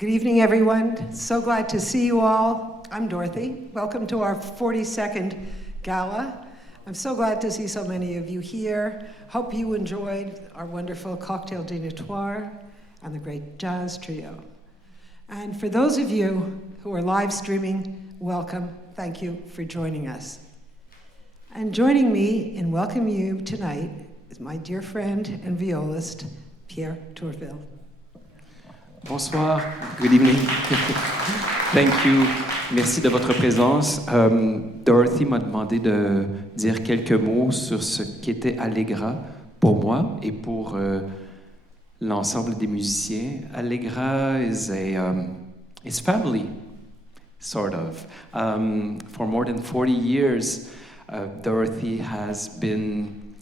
Good evening, everyone. So glad to see you all. I'm Dorothy. Welcome to our 42nd Gala. I'm so glad to see so many of you here. Hope you enjoyed our wonderful cocktail dînatoire and the great jazz trio. And for those of you who are live streaming, welcome. Thank you for joining us. And joining me in welcoming you tonight is my dear friend and violist, Pierre Tourville. Bonsoir, good evening. Thank you. Merci de votre présence. Dorothy m'a demandé de dire quelques mots sur ce qu'était Allegra pour moi et pour l'ensemble des musiciens. Allegra is family, sort of. For more than 40 years, Dorothy has been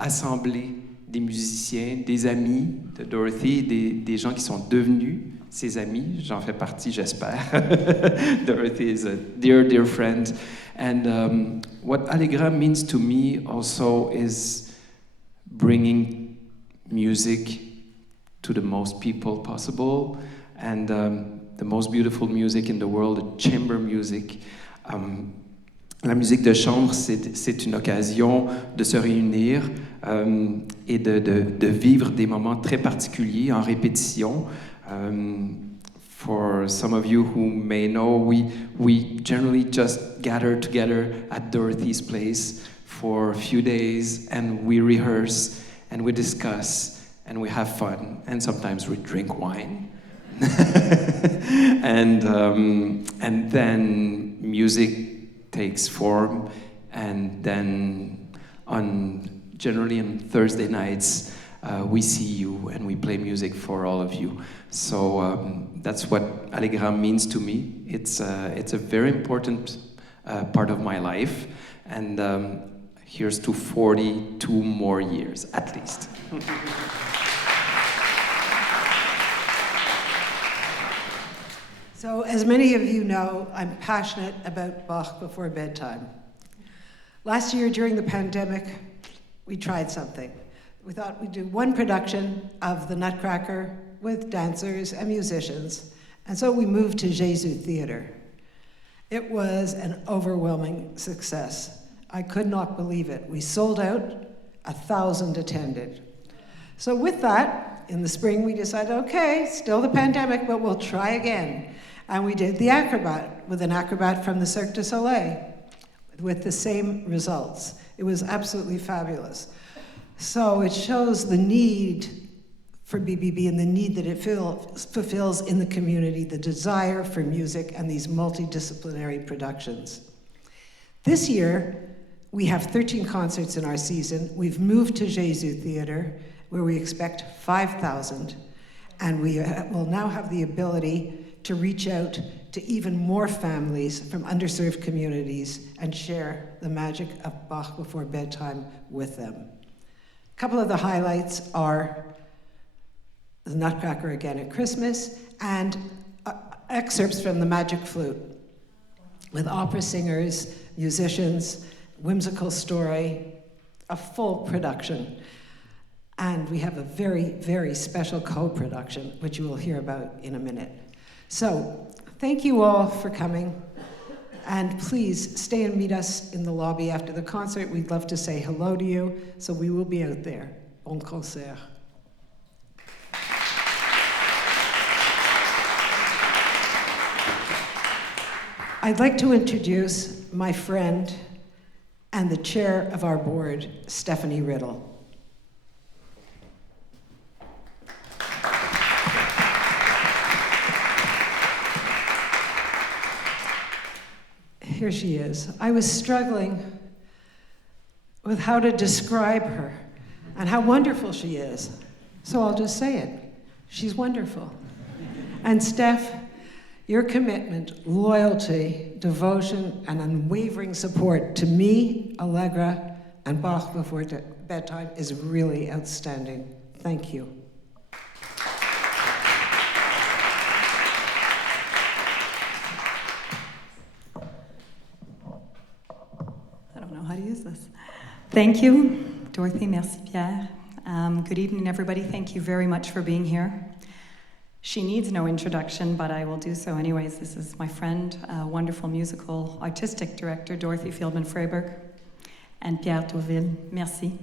assemblée des musiciens, des amis de Dorothy, des gens qui sont devenus ses amis. J'en fais partie, j'espère. Dorothy is a dear, dear friend. And what Allegra means to me also is bringing music to the most people possible. And the most beautiful music in the world, the chamber music. La musique de chambre, c'est une occasion de se réunir et de vivre des moments très particuliers en répétition. For some of you who may know, we generally just gather together at Dorothy's place for a few days, and we rehearse, and we discuss, and we have fun, and sometimes we drink wine. and then music takes form, and then generally on Thursday nights we see you and we play music for all of you. So that's what Allegra means to me. It's a very important part of my life, and here's to 42 more years at least. So, as many of you know, I'm passionate about Bach before bedtime. Last year, during the pandemic, we tried something. We thought we'd do one production of the Nutcracker with dancers and musicians, and so we moved to Jésus Theater. It was an overwhelming success. I could not believe it. We sold out, 1,000 attended. So with that, in the spring, we decided, okay, still the pandemic, but we'll try again. And we did the Acrobat with an acrobat from the Cirque du Soleil with the same results. It was absolutely fabulous. So it shows the need for BBB and the need that it fulfills in the community, the desire for music and these multidisciplinary productions. This year, we have 13 concerts in our season. We've moved to Jésus Theater, where we expect 5,000, and we will now have the ability to reach out to even more families from underserved communities and share the magic of Bach before bedtime with them. A couple of the highlights are the Nutcracker again at Christmas and excerpts from the Magic Flute with opera singers, musicians, whimsical story, a full production. And we have a very, very special co-production, which you will hear about in a minute. So, thank you all for coming, and please stay and meet us in the lobby after the concert. We'd love to say hello to you, so we will be out there. Bon concert. I'd like to introduce my friend and the chair of our board, Stephanie Riddle. Here she is. I was struggling with how to describe her and how wonderful she is. So I'll just say it. She's wonderful. And Steph, your commitment, loyalty, devotion, and unwavering support to me, Allegra, and Bach before bedtime is really outstanding. Thank you. How to use this. Thank you, Dorothy. Merci, Pierre. Good evening, everybody. Thank you very much for being here. She needs no introduction, but I will do so anyways. This is my friend, wonderful musical artistic director, Dorothy Fieldman Fraiberg, and Pierre Tourville. Merci.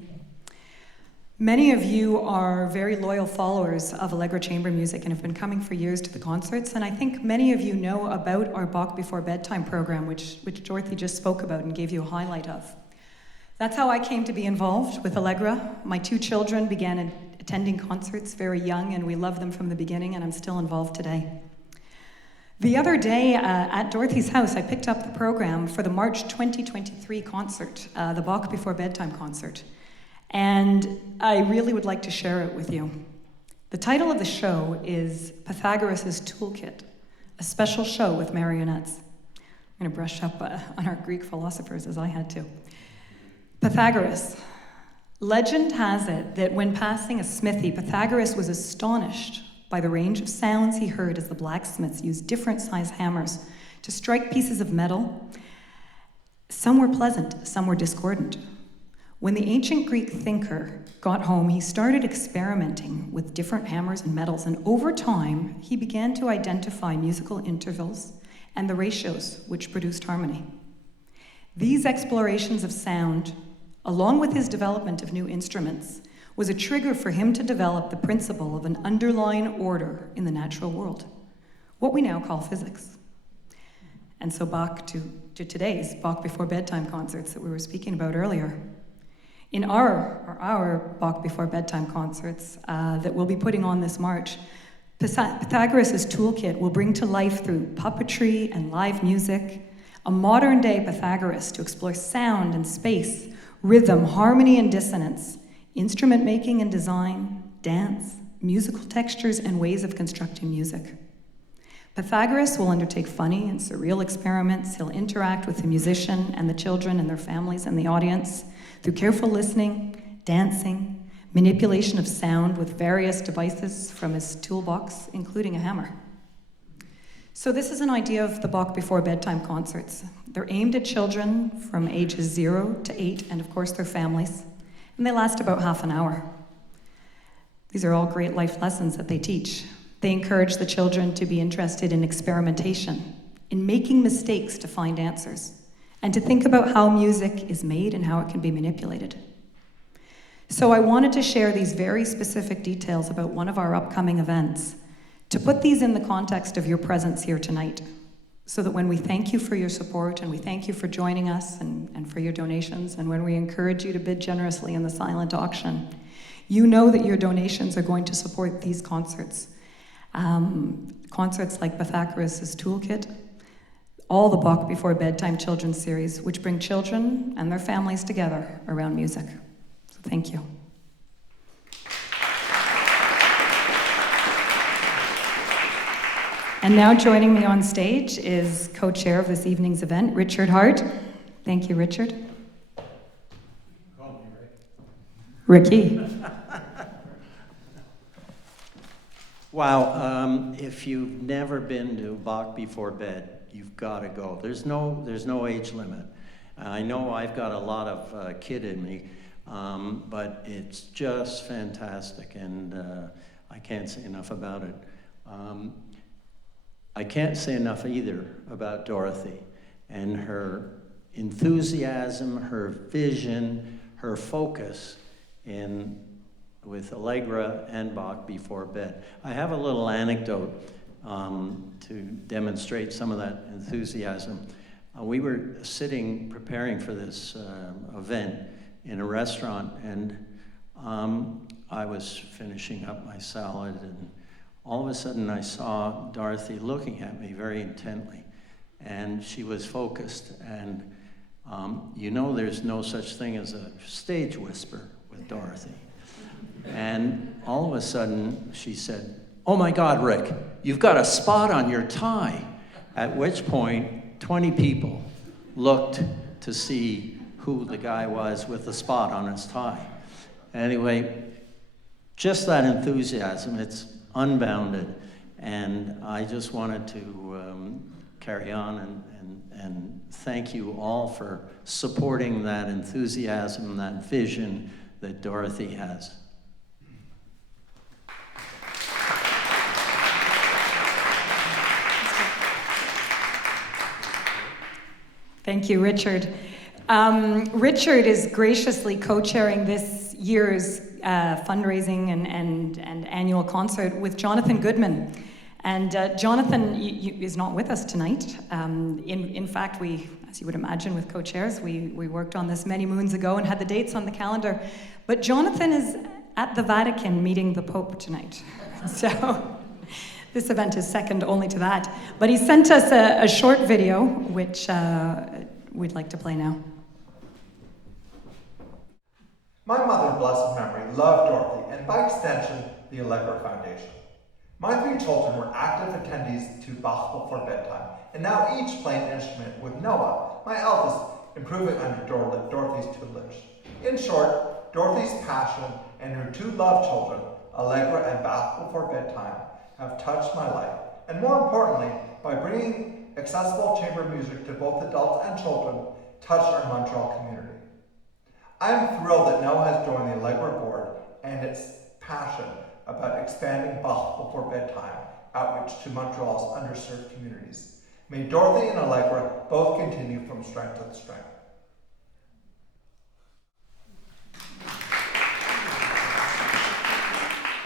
Many of you are very loyal followers of Allegra chamber music and have been coming for years to the concerts, and I think many of you know about our Bach Before Bedtime program, which Dorothy just spoke about and gave you a highlight of. That's how I came to be involved with Allegra. My 2 children began attending concerts very young, and we loved them from the beginning, and I'm still involved today. The other day at Dorothy's house, I picked up the program for the March 2023 concert, the Bach Before Bedtime concert, and I really would like to share it with you. The title of the show is Pythagoras' Toolkit, a special show with marionettes. I'm going to brush up on our Greek philosophers as I had to. Pythagoras. Legend has it that when passing a smithy, Pythagoras was astonished by the range of sounds he heard as the blacksmiths used different size hammers to strike pieces of metal. Some were pleasant, some were discordant. When the ancient Greek thinker got home, he started experimenting with different hammers and metals, and over time, he began to identify musical intervals and the ratios which produced harmony. These explorations of sound, along with his development of new instruments, was a trigger for him to develop the principle of an underlying order in the natural world, what we now call physics. And so back to today's Bach Before Bedtime concerts that we were speaking about earlier. In our Bach Before Bedtime concerts that we'll be putting on this March, Pythagoras' Toolkit will bring to life through puppetry and live music a modern-day Pythagoras to explore sound and space, rhythm, harmony and dissonance, instrument making and design, dance, musical textures, and ways of constructing music. Pythagoras will undertake funny and surreal experiments. He'll interact with the musician and the children and their families and the audience through careful listening, dancing, manipulation of sound with various devices from his toolbox, including a hammer. So this is an idea of the Bach Before Bedtime concerts. They're aimed at children from ages 0 to 8, and of course their families, and they last about half an hour. These are all great life lessons that they teach. They encourage the children to be interested in experimentation, in making mistakes to find answers, and to think about how music is made and how it can be manipulated. So I wanted to share these very specific details about one of our upcoming events, to put these in the context of your presence here tonight, so that when we thank you for your support and we thank you for joining us and for your donations, and when we encourage you to bid generously in the silent auction, you know that your donations are going to support these concerts. Concerts like Pythagoras' Toolkit, all the Bach Before Bedtime children's series, which bring children and their families together around music. So thank you. And now joining me on stage is co-chair of this evening's event, Richard Hart. Thank you, Richard. Call me Ricky. Wow, if you've never been to Bach Before Bed, you've got to go. There's no age limit. I know I've got a lot of kid in me, but it's just fantastic, and I can't say enough about it. I can't say enough either about Dorothy and her enthusiasm, her vision, her focus with Allegra and Bach Before Bed. I have a little anecdote to demonstrate some of that enthusiasm. We were sitting preparing for this event in a restaurant, and I was finishing up my salad, and all of a sudden I saw Dorothy looking at me very intently, and she was focused, and you know there's no such thing as a stage whisper with Dorothy. And all of a sudden she said, "Oh my God, Rick, you've got a spot on your tie." At which point 20 people looked to see who the guy was with the spot on his tie. Anyway, just that enthusiasm, it's unbounded, and I just wanted to carry on and thank you all for supporting that enthusiasm, that vision that Dorothy has. Thank you, Richard. Richard is graciously co-chairing this year's fundraising and annual concert with Jonathan Goodman. And Jonathan is not with us tonight. In fact, we, as you would imagine with co-chairs, we worked on this many moons ago and had the dates on the calendar. But Jonathan is at the Vatican meeting the Pope tonight. So this event is second only to that. But he sent us a short video, which we'd like to play now. My mother, in blessed memory, loved Dorothy, and by extension, the Allegra Foundation. My 3 children were active attendees to Bach before bedtime, and now each play an instrument, with Noah, my eldest, improving under Dorothy's tutelage. In short, Dorothy's passion and her 2 love children, Allegra and Bach before bedtime, have touched my life, and more importantly, by bringing accessible chamber music to both adults and children, touched our Montreal community. I am thrilled that Noah has joined the Allegra board and its passion about expanding Bach before bedtime outreach to Montreal's underserved communities. May Dorothy and Allegra both continue from strength to strength.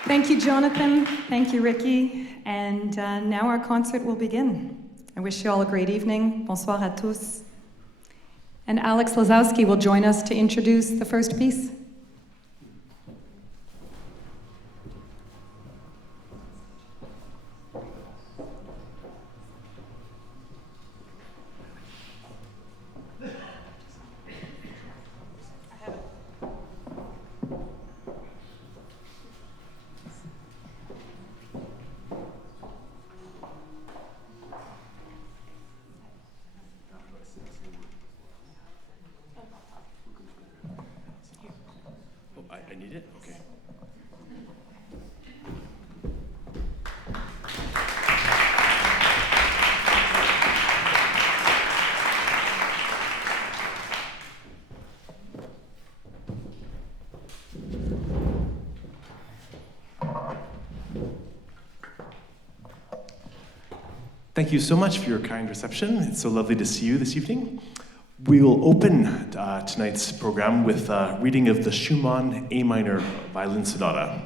Thank you, Jonathan. Thank you, Ricky. And now our concert will begin. I wish you all a great evening. Bonsoir à tous. And Alex Lozowski will join us to introduce the first piece. I need it? Okay. Thank you so much for your kind reception. It's so lovely to see you this evening. We will open tonight's program with a reading of the Schumann A minor violin sonata.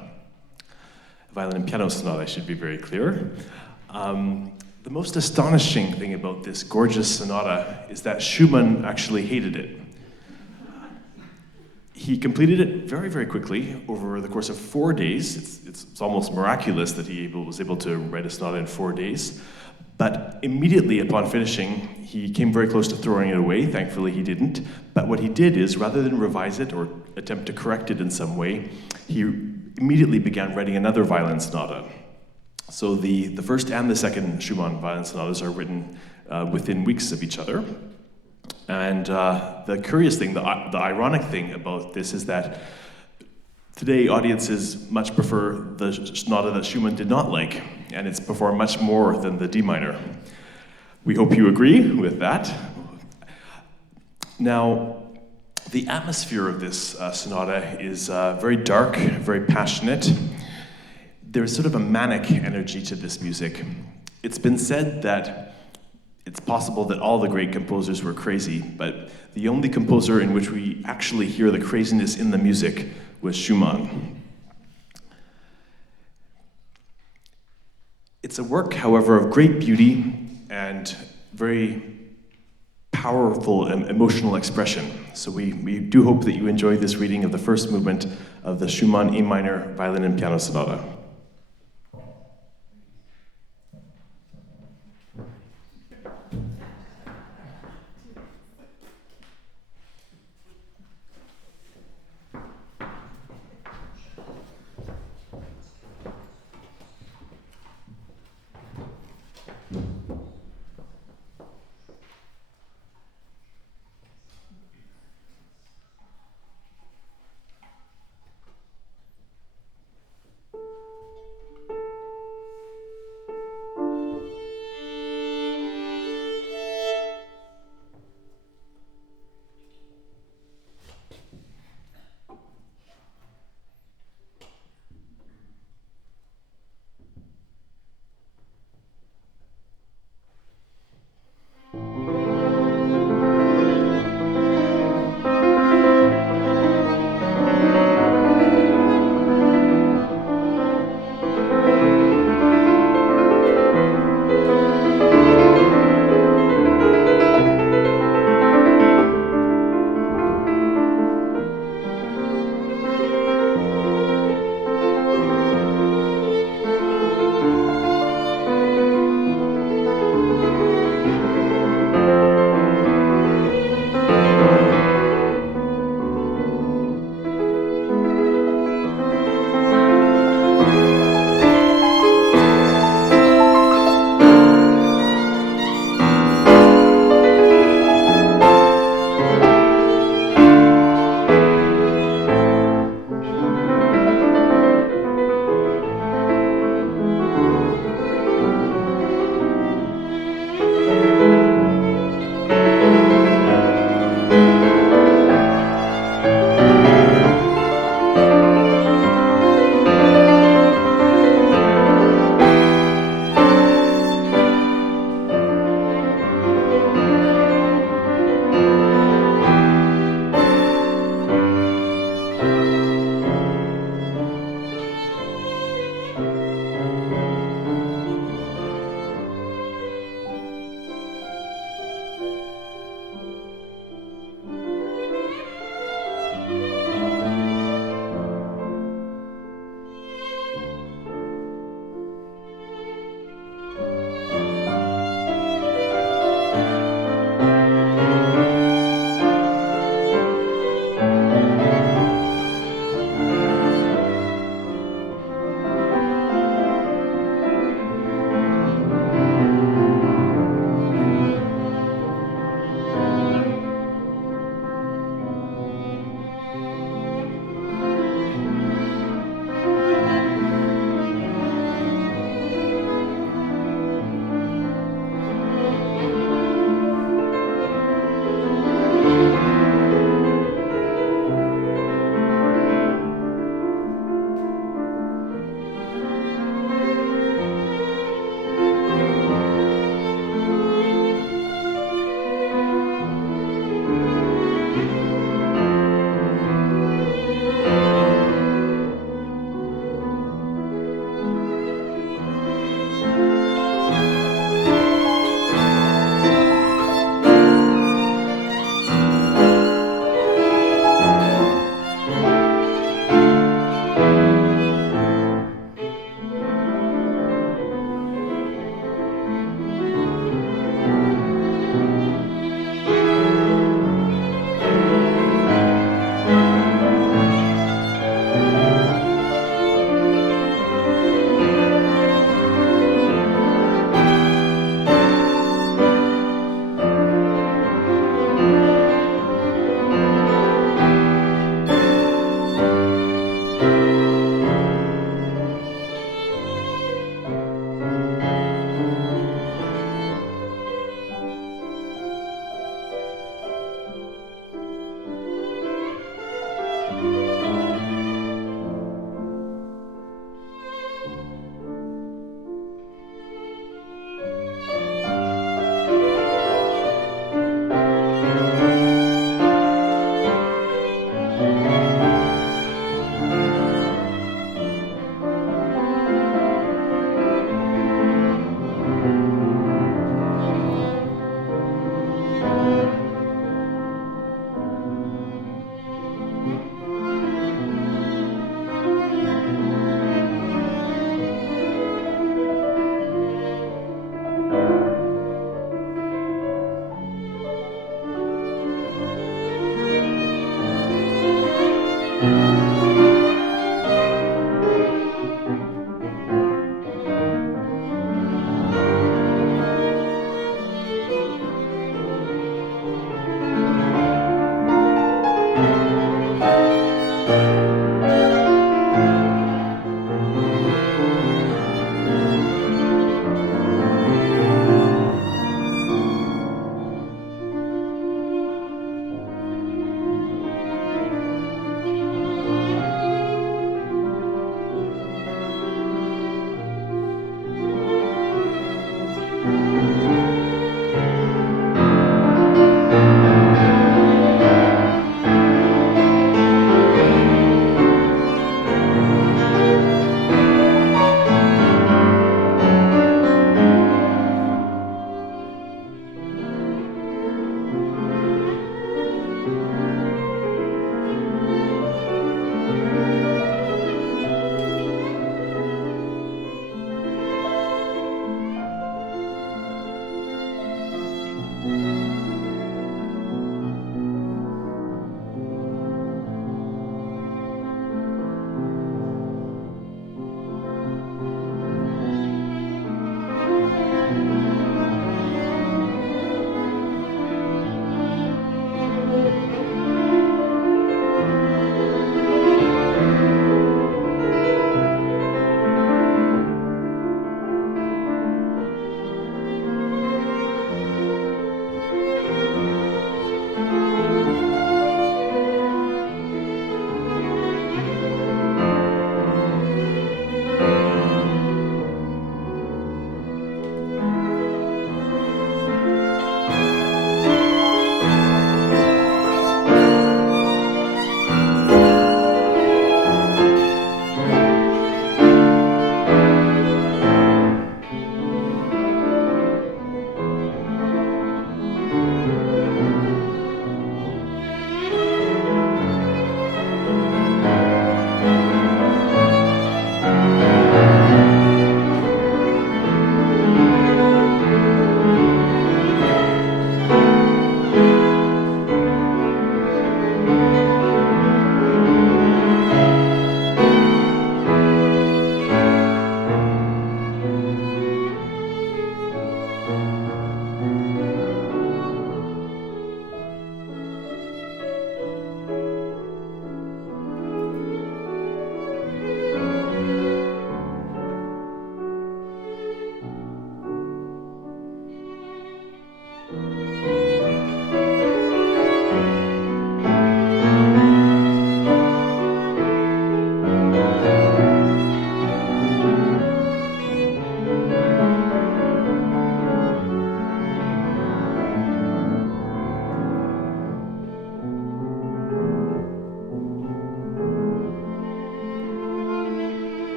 Violin and piano sonata, I should be very clear. The most astonishing thing about this gorgeous sonata is that Schumann actually hated it. He completed it very, very quickly over the course of 4 days. It's almost miraculous that he was able to write a sonata in 4 days. But immediately upon finishing, he came very close to throwing it away. Thankfully, he didn't. But what he did is, rather than revise it or attempt to correct it in some way, he immediately began writing another violin sonata. So the first and the second Schumann violin sonatas are written within weeks of each other. And the curious thing, the ironic thing about this is that today audiences much prefer the sonata that Schumann did not like, and it's performed much more than the D minor. We hope you agree with that. Now, the atmosphere of this sonata is very dark, very passionate. There's sort of a manic energy to this music. It's been said that it's possible that all the great composers were crazy, but the only composer in which we actually hear the craziness in the music was Schumann. It's a work, however, of great beauty and very powerful and emotional expression. So we do hope that you enjoy this reading of the first movement of the Schumann A minor violin and piano sonata.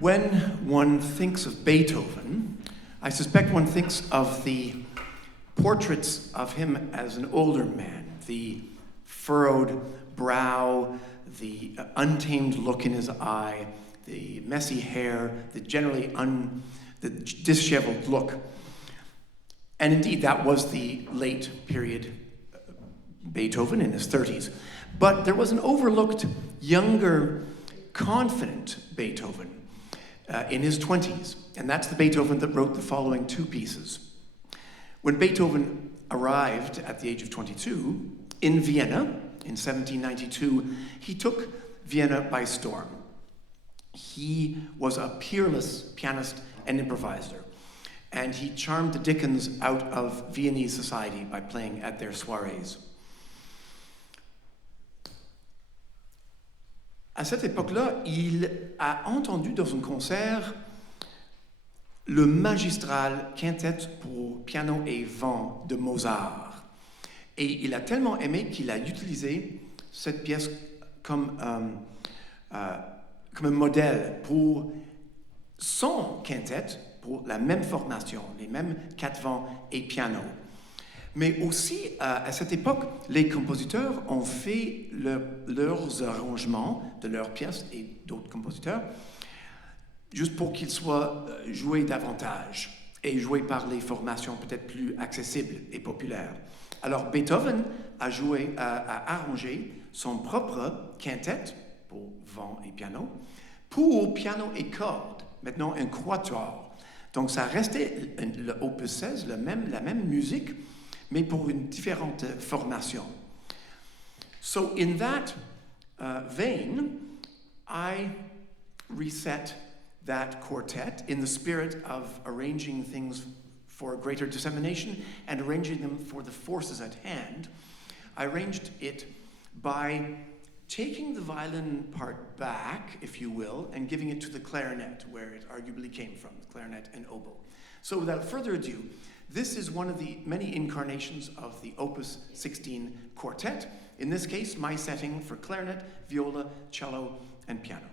When one thinks of Beethoven, I suspect one thinks of the portraits of him as an older man, the furrowed brow, the untamed look in his eye, the messy hair, the the disheveled look. And indeed, that was the late period Beethoven in his 30s. But there was an overlooked, younger, confident Beethoven in his 20s. And that's the Beethoven that wrote the following two pieces. When Beethoven arrived at the age of 22 in Vienna in 1792, he took Vienna by storm. He was a peerless pianist and improviser, and he charmed the dickens out of Viennese society by playing at their soirées. À cette époque-là, il a entendu dans un concert le magistral quintet pour piano et vent de Mozart. Et il a tellement aimé qu'il a utilisé cette pièce comme un modèle pour son quintet, pour la même formation, les mêmes quatre vents et piano. Mais aussi, à cette époque, les compositeurs ont fait leurs arrangements de leurs pièces et d'autres compositeurs juste pour qu'ils soient joués davantage et joués par les formations peut-être plus accessibles et populaires. Alors Beethoven a arrangé son propre quintet pour vent et piano, pour piano et cordes, maintenant un quatuor. Donc ça restait le opus 16, la même musique, mais pour une différente formation. So in that vein, I reset that quartet in the spirit of arranging things for greater dissemination and arranging them for the forces at hand. I arranged it by taking the violin part back, if you will, and giving it to the clarinet, where it arguably came from, the clarinet and oboe. So without further ado, this is one of the many incarnations of the Opus 16 quartet. In this case, my setting for clarinet, viola, cello, and piano.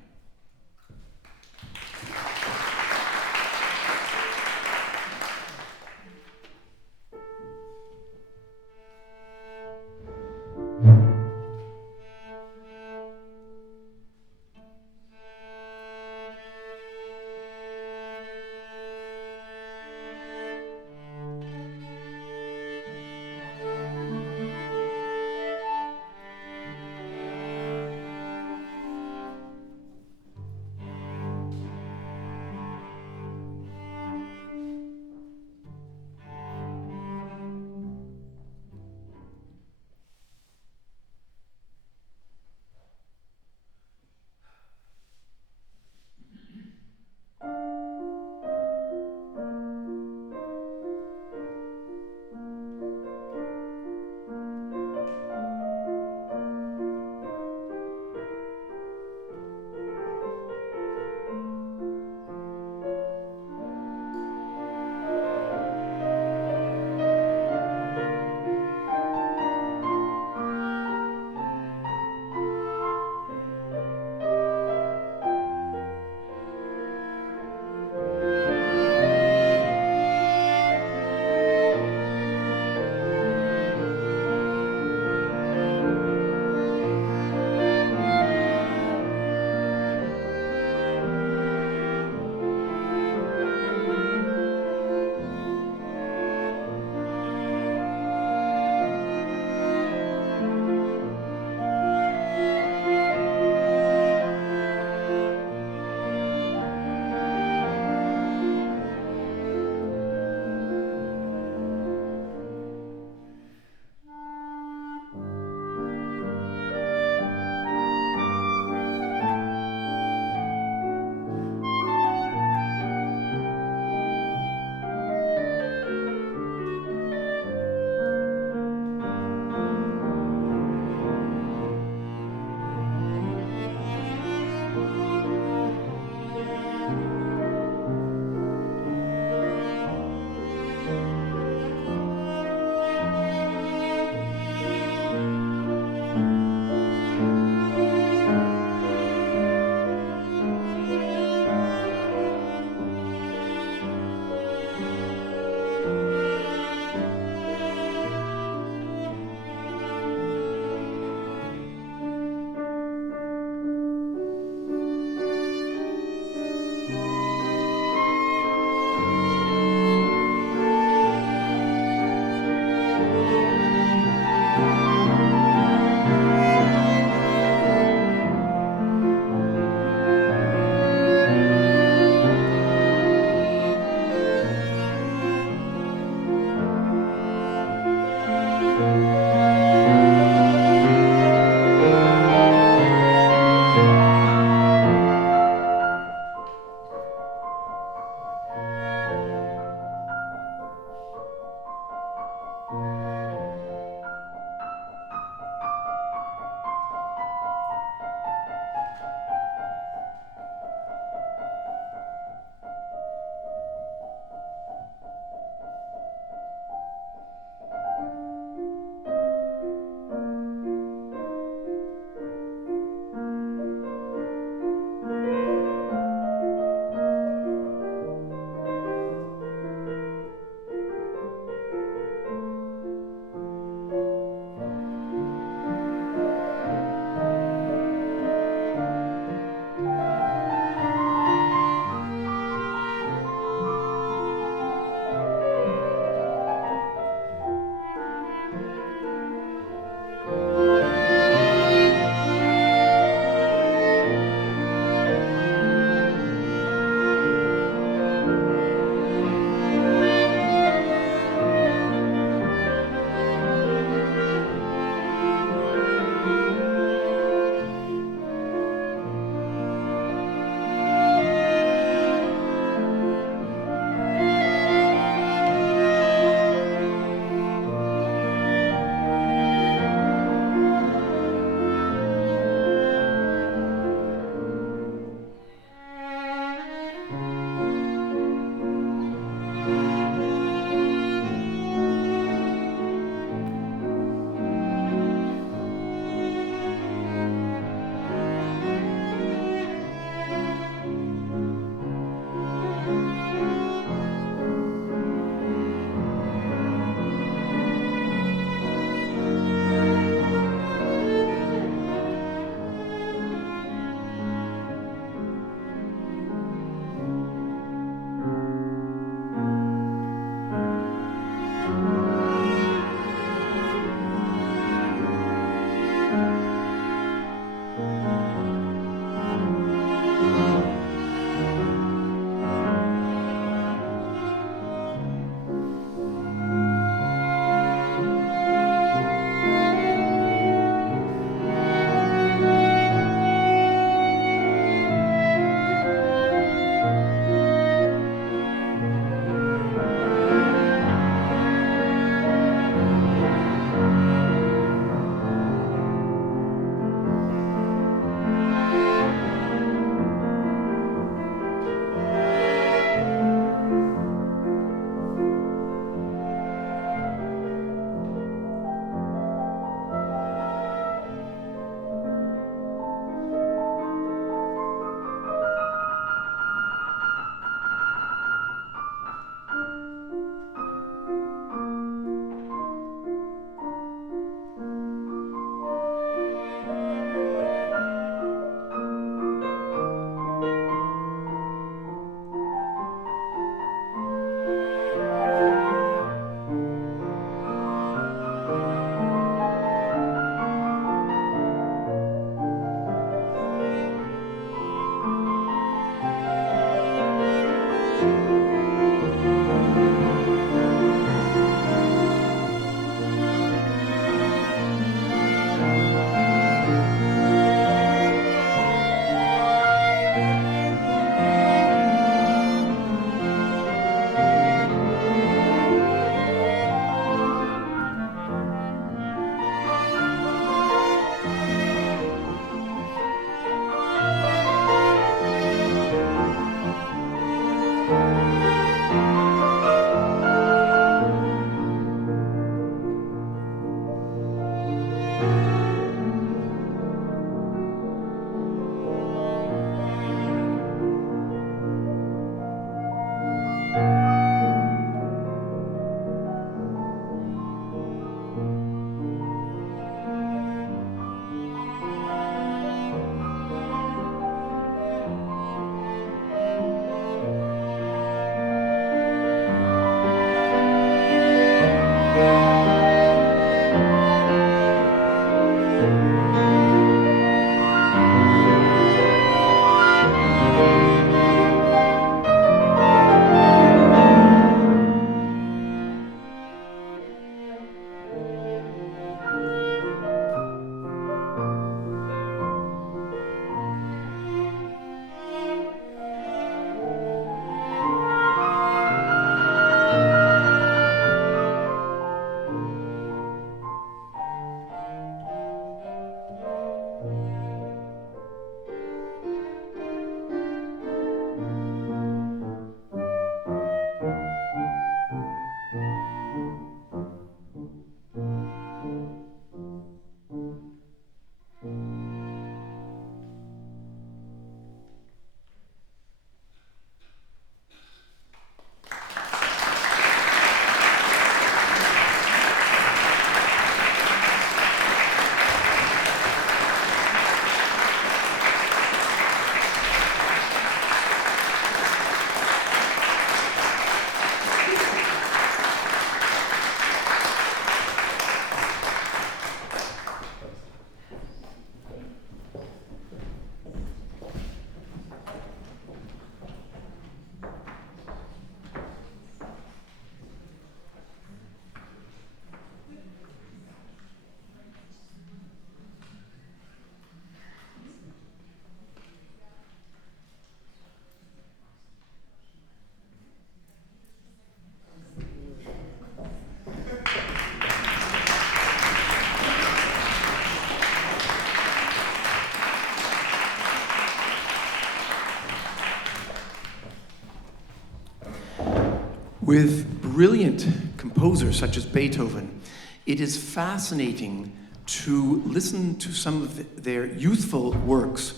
With brilliant composers such as Beethoven, it is fascinating to listen to some of their youthful works,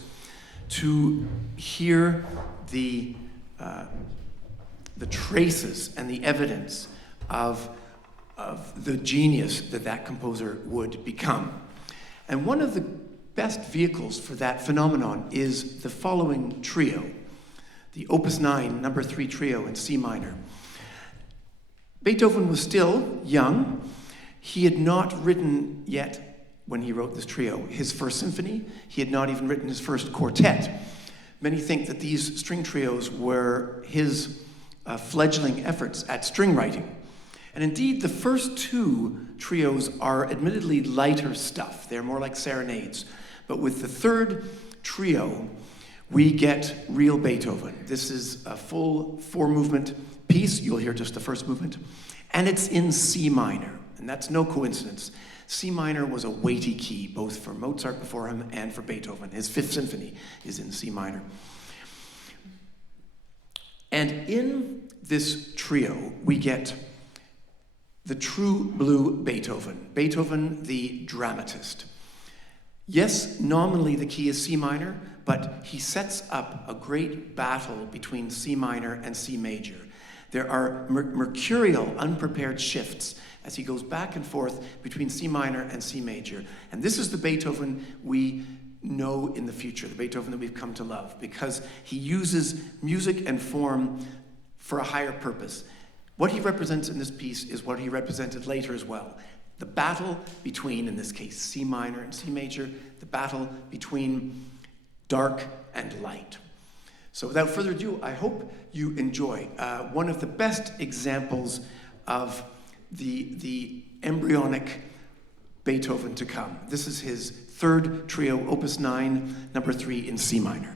to hear the traces and the evidence of the genius that composer would become. And one of the best vehicles for that phenomenon is the following trio, the Opus 9, number 3 trio in C minor. Beethoven was still young. He had not written yet, when he wrote this trio, his first symphony. He had not even written his first quartet. Many think that these string trios were his fledgling efforts at string writing. And indeed, the first 2 trios are admittedly lighter stuff. They're more like serenades. But with the third trio, we get real Beethoven. This is a full 4-movement piece. You'll hear just the first movement. And it's in C minor. And that's no coincidence. C minor was a weighty key, both for Mozart before him and for Beethoven. His 5th symphony is in C minor. And in this trio, we get the true blue Beethoven. Beethoven, the dramatist. Yes, nominally the key is C minor, but he sets up a great battle between C minor and C major. There are mercurial, unprepared shifts as he goes back and forth between C minor and C major. And this is the Beethoven we know in the future, the Beethoven that we've come to love, because he uses music and form for a higher purpose. What he represents in this piece is what he represented later as well. The battle between, in this case, C minor and C major, the battle between dark and light. So without further ado, I hope you enjoy one of the best examples of the embryonic Beethoven to come. This is his 3rd trio, Opus 9, number 3 in C minor.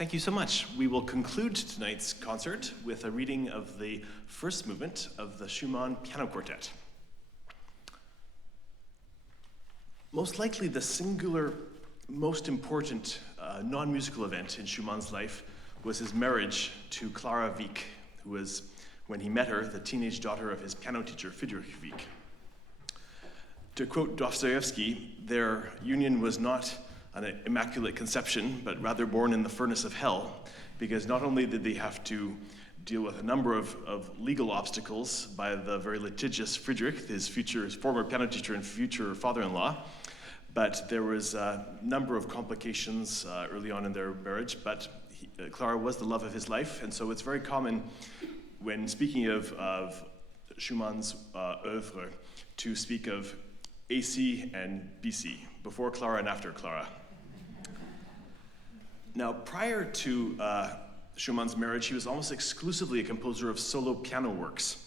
Thank you so much. We will conclude tonight's concert with a reading of the first movement of the Schumann Piano Quartet. Most likely the singular most important non-musical event in Schumann's life was his marriage to Clara Wieck, who was, when he met her, the teenage daughter of his piano teacher, Friedrich Wieck. To quote Dostoevsky, their union was not an immaculate conception, but rather born in the furnace of hell, because not only did they have to deal with a number of legal obstacles by the very litigious Friedrich, his former piano teacher and future father-in-law, but there was a number of complications early on in their marriage, but Clara was the love of his life, and so it's very common when speaking of Schumann's oeuvre to speak of AC and BC, before Clara and after Clara. Now, prior to Schumann's marriage, he was almost exclusively a composer of solo piano works.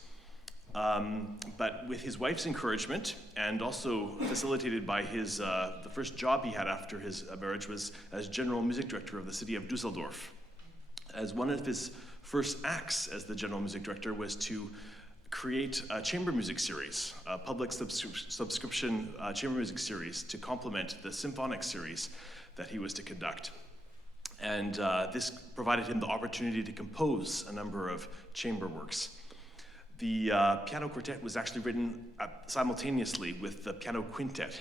But with his wife's encouragement, and also facilitated by his the first job he had after his marriage was as general music director of the city of Dusseldorf. As one of his first acts as the general music director was to create a chamber music series, a public subscription chamber music series to complement the symphonic series that he was to conduct. And this provided him the opportunity to compose a number of chamber works. The piano quartet was actually written simultaneously with the piano quintet.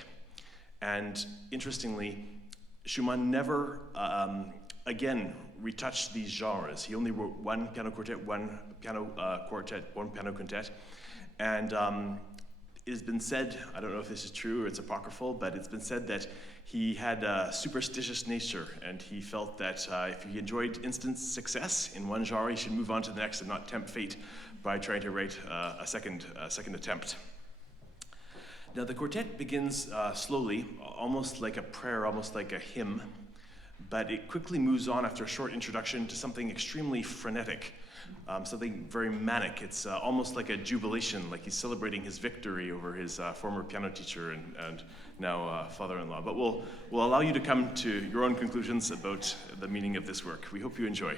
And interestingly, Schumann never, again, retouched these genres. He only wrote one piano quartet, one piano quartet, one piano quintet. And it has been said, I don't know if this is true or it's apocryphal, but it's been said that he had a superstitious nature, and he felt that if he enjoyed instant success in one genre, he should move on to the next and not tempt fate by trying to write a second attempt. Now the quartet begins slowly, almost like a prayer, almost like a hymn, but it quickly moves on after a short introduction to something extremely frenetic, something very manic. It's almost like a jubilation, like he's celebrating his victory over his former piano teacher and now father-in-law. But we'll allow you to come to your own conclusions about the meaning of this work. We hope you enjoy.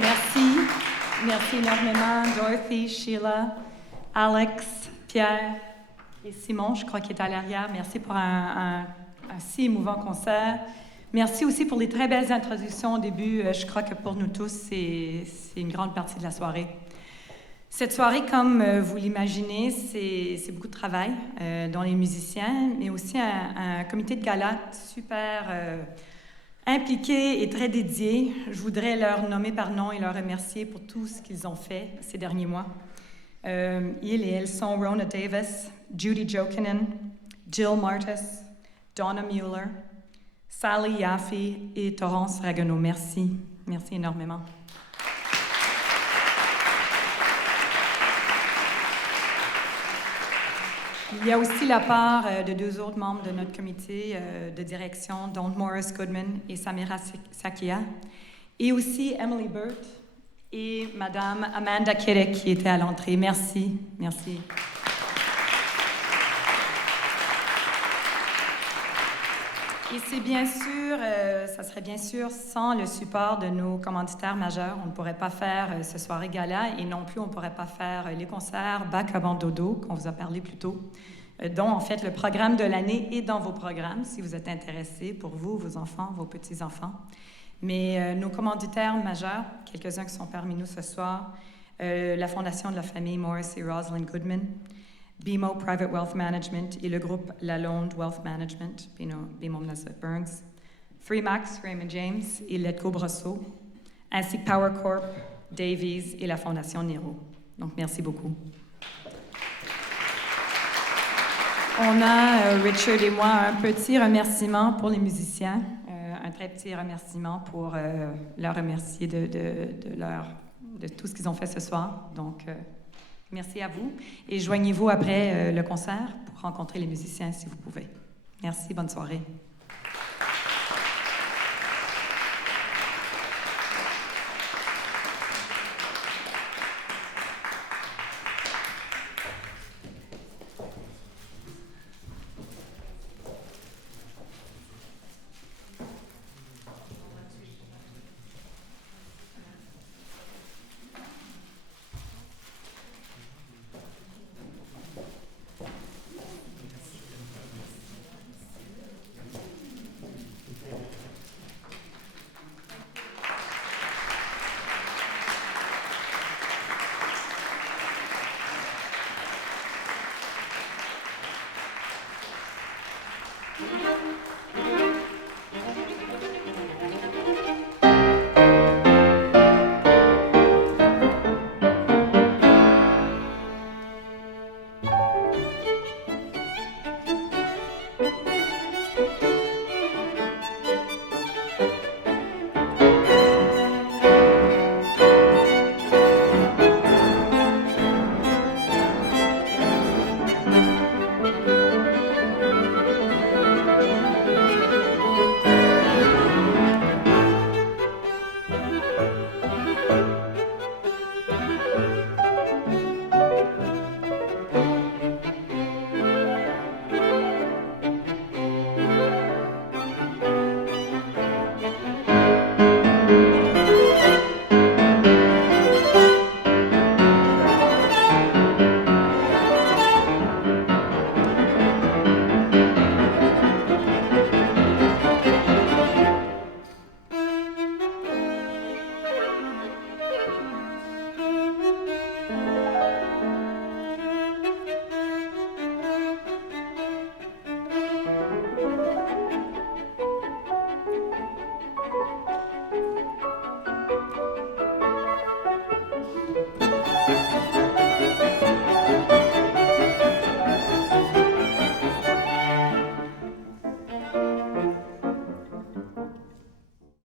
Merci. Merci énormément, Dorothy, Sheila, Alex, Pierre et Simon, je crois qu'il est à l'arrière. Merci pour un si émouvant concert. Merci aussi pour les très belles introductions au début. Je crois que pour nous tous, c'est une grande partie de la soirée. Cette soirée, comme vous l'imaginez, c'est beaucoup de travail, dont les musiciens, mais aussi un comité de gala super impliqué et très dédié. Je voudrais leur nommer par nom et leur remercier pour tout ce qu'ils ont fait ces derniers mois. Ils et elles sont Rona Davis, Judy Jokinen, Jill Martis, Donna Mueller, Sally Yaffe et Torrance Ragueneau. Merci. Merci énormément. Il y a aussi la part de deux autres membres de notre comité de direction, dont Morris Goodman et Samira Sakia, et aussi Emily Burt et Madame Amanda Kiddick qui était à l'entrée. Merci. Merci. Et c'est bien sûr, ça serait bien sûr sans le support de nos commanditaires majeurs, on ne pourrait pas faire ce soirée gala et non plus on ne pourrait pas faire les concerts Bach avant dodo qu'on vous a parlé plus tôt, dont en fait le programme de l'année est dans vos programmes si vous êtes intéressés pour vous, vos enfants, vos petits-enfants. Mais nos commanditaires majeurs, quelques-uns qui sont parmi nous ce soir, la Fondation de la famille Morris et Rosalind Goodman, BMO Private Wealth Management et le groupe Lalonde Wealth Management, BMO Nazareth Burns, Free Max, Raymond James et Letco Brosso, ainsi que Power Corp, Davies et la Fondation Nero. Donc, merci beaucoup. On a, Richard et moi, un petit remerciement pour les musiciens, un très petit remerciement pour leur remercier de tout ce qu'ils ont fait ce soir. Donc, merci à vous et joignez-vous après le concert pour rencontrer les musiciens si vous pouvez. Merci, bonne soirée.